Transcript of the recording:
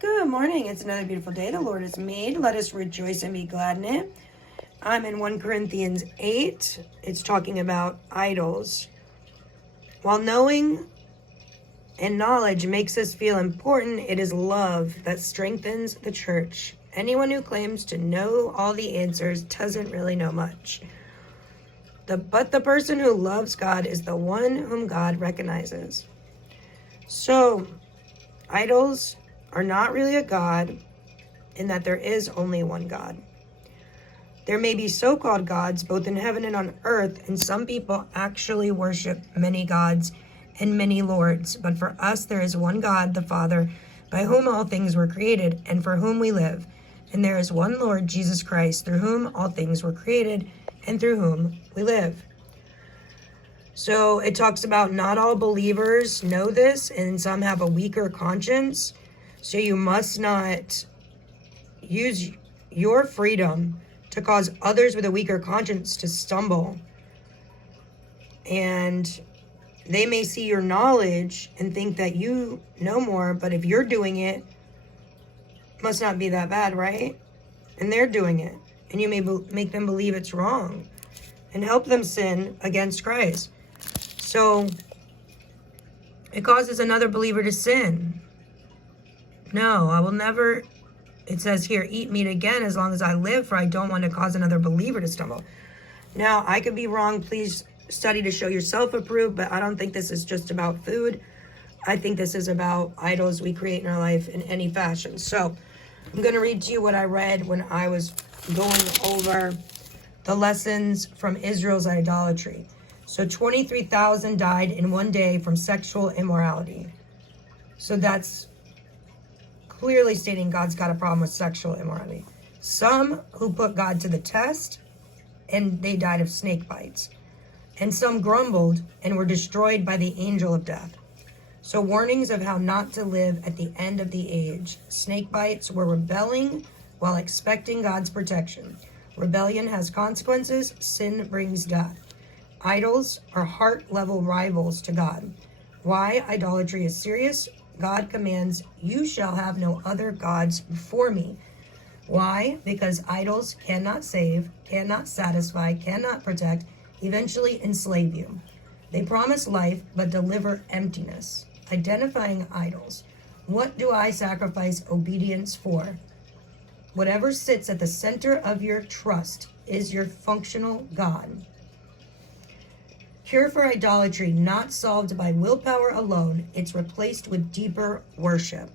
Good morning. It's another beautiful day the Lord has made. Let us rejoice and be glad in it. I'm in 1 Corinthians 8. It's talking about idols. While knowing and knowledge makes us feel important, it is love that strengthens the church. Anyone who claims to know all the answers doesn't really know much. But the person who loves God is the one whom God recognizes. So, idols are not really a God in that there is only one God. There may be so-called gods both in heaven and on earth, and some people actually worship many gods and many lords. But for us, there is one God, the Father, by whom all things were created and for whom we live. And there is one Lord, Jesus Christ, through whom all things were created and through whom we live. So it talks about not all believers know this, and some have a weaker conscience. So you must not use your freedom to cause others with a weaker conscience to stumble. And they may see your knowledge and think that you know more, but if you're doing it, it must not be that bad, right? And they're doing it. And you may make them believe it's wrong and help them sin against Christ. So it causes another believer to sin. No, I will never, it says here, eat meat again as long as I live, for I don't want to cause another believer to stumble. Now, I could be wrong. Please study to show yourself approved, but I don't think this is just about food. I think this is about idols we create in our life in any fashion. So I'm going to read to you what I read when I was going over the lessons from Israel's idolatry. So 23,000 died in one day from sexual immorality. So that's clearly stating God's got a problem with sexual immorality. Some who put God to the test, and they died of snake bites. And some grumbled and were destroyed by the angel of death. So warnings of how not to live at the end of the age. Snake bites were rebelling while expecting God's protection. Rebellion has consequences. Sin brings death. Idols are heart-level rivals to God. Why idolatry is serious? God commands, "You shall have no other gods before me." Why? Because idols cannot save, cannot satisfy, cannot protect, eventually enslave you. They promise life, but deliver emptiness. Identifying idols. What do I sacrifice obedience for? Whatever sits at the center of your trust is your functional God. Cure for idolatry, not solved by willpower alone. It's replaced with deeper worship.